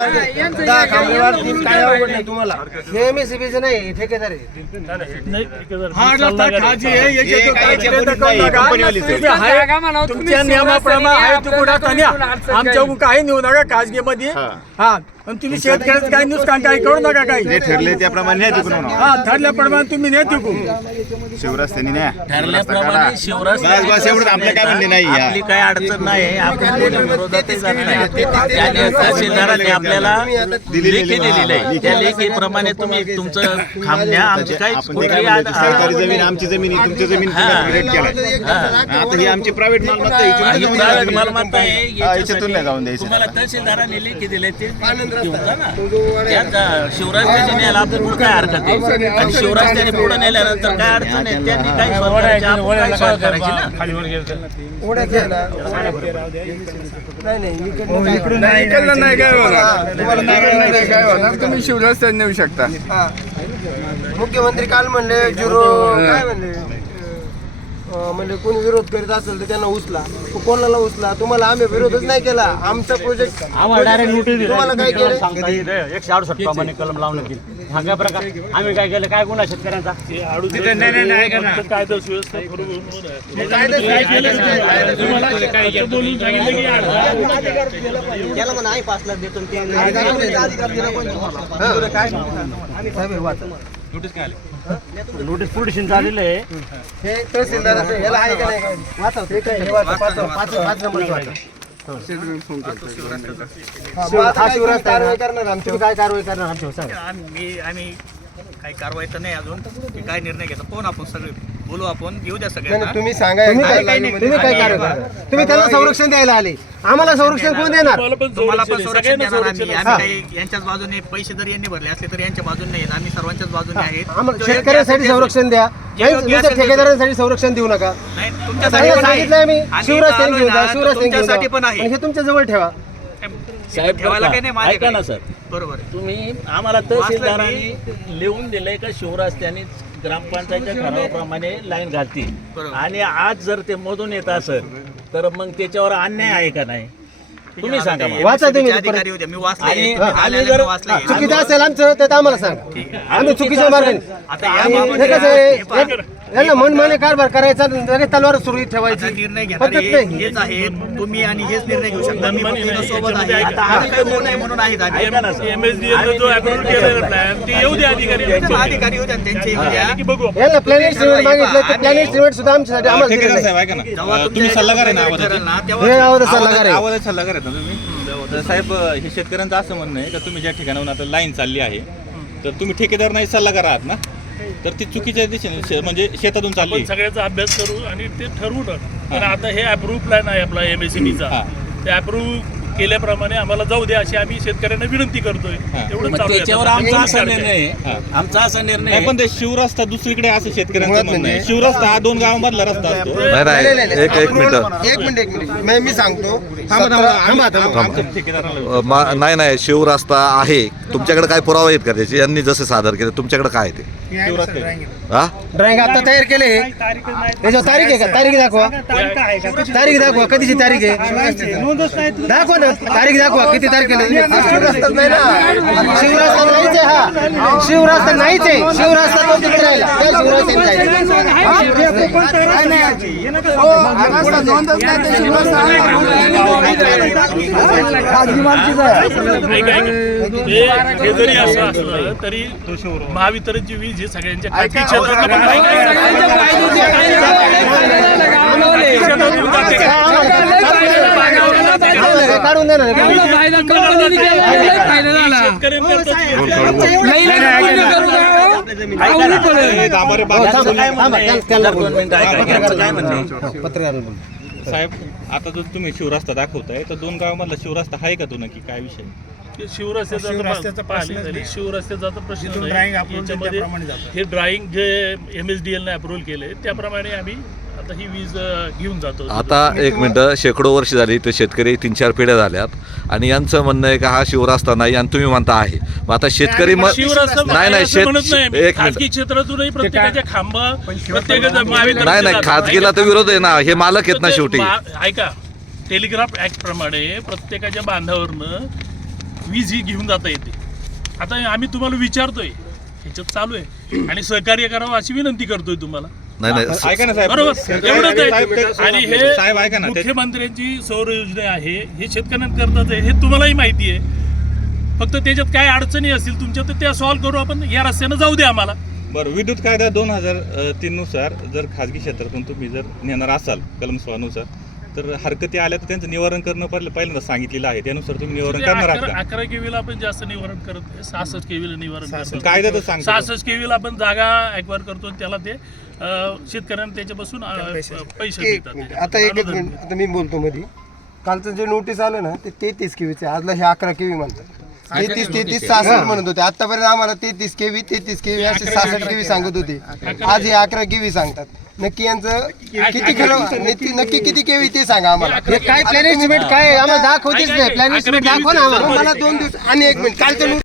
काय अवघड नाही तुम्हाला. हे MSCBचं नाही, ठेकेदार आहे. तुमच्या नियमाप्रमाणे आमच्याकडून काही नेऊ नका खाजगीमध्ये. हा पण तुम्ही शेतकऱ्याचं काही नुकसान काही करू नका. काही ठरले त्याप्रमाणे हा ठरल्याप्रमाणे तुम्ही नाही तिकू शिवराज त्यांनी नाही ठरल्याप्रमाणे शिवराज आपल्या काय म्हणणे नाही आपली काय अडचण नाही. आपण विरोधातही जात नाही. त्याने तहसीलदारांनी आपल्याला लेखी दिलेली आहे. त्या लेखीप्रमाणे तुम्ही तुमचं खांब आमची काही सरकारी जमीन आमची जमीन तुमची जमीन आता ही आमची प्रायव्हेट मालमत्ता आहे. याच्यातून नाही जाऊन द्यायचं. तुम्हाला तहसीलदारांनी लेखी दिले ते घेऊन जा ना. शिवराज त्याने न्यायला आपण पुढे काय हरकत आहे. आणि शिवराज त्याने पुढे नेल्यानंतर काय अडचण आहे. त्यांनी काही सॉल्व करायची ना. तुम्ही शिवराज नेऊ शकता. मुख्यमंत्री काल म्हणले झिरो काय म्हणजे कोणी विरोध करीत असेल तर त्यांना उचला. कोणाला उचला. तुम्हाला आम्ही विरोधच नाही केला. आमचा प्रोजेक्ट तुम्हाला काय केलं. 168 प्रमाणे कलम लावण्यात येईल. ह्या प्रकार आम्ही काय केलं. काय गुन्हा शेतकऱ्यांचा कायदा सुव्यवस्था नोटीस पोलिटिशियन झालेलं आहे. हे तहसीलदाराचं ह्याला आहे का नाही काय वाचा. ते काय पाच नंबर शिवराज कारवाई करणार. आमच्यावर काय कारवाई करणार आमच्यावर सांगा. आम्ही काही कारवाई तर नाही अजून. काय निर्णय घेतो कोण आपण सगळे बोलू. आपण येऊ द्या सगळ्यांना. तुम्ही सांगा. तुम्ही काय कारवाई करणार. तुम्ही त्याला संरक्षण द्यायला आले. आम्हाला संरक्षण कोण देणार. तुम्हाला पण संरक्षण देणार आम्ही. काही यांच्याच बाजूने पैसे जरी यांनी भरले असले तरी यांच्या बाजूने नाहीत. आम्ही सर्वांच्याच बाजूने आहेत. शेतकऱ्यांसाठी संरक्षण द्या. ठेकेदारांसाठी संरक्षण देऊ नका. सांगितलं आम्ही. शिवराज त्यांनी घेऊन जा. शिवराज तुमच्यासाठी पण आहे. हे तुमच्या जवळ ठेवा. साहेब ठेवायला काही नाही ऐका ना सर. बरोबर तुम्ही आम्हाला तहसीलदारांनी लिहून दिलंय का शिवराज त्यांनी ग्रामपंचायतच्या ठरावाप्रमाणे लाईन घालती. आणि आज जर ते मधून येत असेल तर मग त्याच्यावर अन्याय आहे का नाही. तुम्ही सांगा. वाचा तुम्ही. मी वाचले. चुकीचं असेल आमचं तर आम्हाला सांगा. आम्ही चुकीच्या मार्गाने यांना मनमाने कारभार करायचा. तलवार सुरू ठेवायची. निर्णय घेणारे हेच आहेत. तुम्ही आणि हेच निर्णय घेऊ शकता. मी सोबत आहे. आम्ही काही बोलू नये म्हणून आहेत. MSDL जो अप्रूव्ह केलेला प्लॅन ते येऊ द्या अधिकारी. अधिकारी येऊ द्या. त्यांचे येऊ द्या. यांना प्लॅनेट सिमेंट मागितलं तर प्लॅनेट सिमेंट सुद्धा आमच्यासाठी आम्हाला दिलं नाही. तुम्ही सल्लागार आहे ना. हे आवाज सल्लागार आहे. आवाज सल्लागार आहेत ना तुम्ही. तर साहेब हे शेतकऱ्यांचं असं म्हणणं आहे का तुम्ही ज्या ठिकाणाहून आता लाईन चालली आहे तर तुम्ही ठेकेदार नाही सल्लागार आहात ना. तर ती चुकीच्या दिशेने म्हणजे शेतातून चालली. सगळ्याचा अभ्यास करू आणि ते ठरवू टाकू. पण आता हे अप्रूव्ह प्लॅन आहे आपला MSCBचा. ते अप्रूव्ह केल्याप्रमाणे आम्हाला जाऊ द्या अशी आम्ही शेतकऱ्यांना विनंती करतोय. त्याच्यावर आमचा असा निर्णय आहे. आमचा असा निर्णय आहे. पण ते शिवरस्ता दुसरीकडे असं शेतकऱ्यांचं म्हणणं आहे. शिवरस्ता हा 2 गावांमधला रस्ता असतो. एक मिनिट मी सांगतो. नाही शिवरस्ता आहे. तुमच्याकडे काय पुरावा आहेत का त्याचे. यांनी जसे सादर केले तुमच्याकडे काय ते ड्रॉइंग आता तयार केले. त्याच्यावर तारीख आहे का. तारीख दाखवा. तारीख दाखवा. कधीची तारीख आहे दाखवा ना. तारीख दाखवा. किती तारखेला. शिवरस्ता नाही ना. शिवरस्ता नाहीच आहे. हा शिवरस्ता नाहीच आहे. शिवरस्ता तो तिथे राहिला. हे जरी असं असलं तरी महावितरणची वीज ही सगळ्यांच्या खाजगी काढून देणार. साहेब आता जो तुम्ही शिवरस्ता दाखवताय तर 2 गावामधला शिवरस्ता आहे का तो नक्की काय विषय. शिवरस्त्याचा प्रश्न याच्यामध्ये हे ड्राइंग जे MSDL ने अप्रूव्हल केले त्याप्रमाणे आम्ही आता ही वीज घेऊन जातो. आता एक मिनिट. शेकडो वर्ष झाली ते शेतकरी 3-4 पिढ्या झाल्यात आणि यांचं म्हणणं आहे का हा शिवरस्ता नाही आणि तुम्ही म्हणता आहे. मग आता शेतकरी नाही खाजगी क्षेत्रातूनही प्रत्येकाच्या खांबा प्रत्येकाचा नाही खाजगीला तर विरोध आहे ना. हे मालक आहेत ना शेवटी. ऐका टेलिग्राफ ऍक्ट प्रमाणे प्रत्येकाच्या बांधावरनं वीज ही घेऊन जाता येते. आता आम्ही तुम्हाला विचारतोय, ह्याच्यात चालू आहे आणि सहकार्य करावं अशी विनंती करतोय तुम्हाला. नाही ऐका ना साहेब, बरोबर एवढंच आहे. आणि साहेब ऐका हे ना, मुख्यमंत्र्यांची सौर योजना आहे, हे शेतकऱ्यांकरताच आहे, हे तुम्हालाही माहिती आहे. फक्त त्याच्यात काय अडचणी असतील तुमच्या तर त्या सॉल्व्ह करू आपण, या रस्त्यानं जाऊ द्या आम्हाला. बरं, विद्युत कायदा 2003 नुसार जर खाजगी क्षेत्रातून तुम्ही जर नेणार असाल कलम 16 नुसार, तर हरकती आल्या तर त्यांचं निवारण करणं पहिल्यांदा सांगितलेलं आहे, त्यानुसार तुम्ही निवारण करणार आहात का? 11 केवीला आपण जास्त निवारण करत नाही, 66 केवीला निवारण करतो. कायदा तर सांगतो. 66 केवीला आपण जागा ॲक्वायर करतो आणि त्याला ते शेतकऱ्यांना त्याच्यापासून पैसे मिळतात. आता एक मिनिट, आता मी बोलतो मध्ये. कालचं जे नोटीस आलं ना ते 33 केवीचे, आजला हे 11 केवी म्हणतात. 33 66 म्हणत होते. आतापर्यंत आम्हाला 33 केवी असे 66 केवी सांगत होते. आज हे 11 केवी सांगतात. नक्की यांचं किती नक्की किती केवी ते सांगा आम्हाला. काय प्लॅन एस्टिमेट काय आम्हाला दाखवतेच नाही. प्लॅन एस्टिमेट दाखवा ना आम्हाला. मला 2 दिवस आणि 1 मिनिट कालचं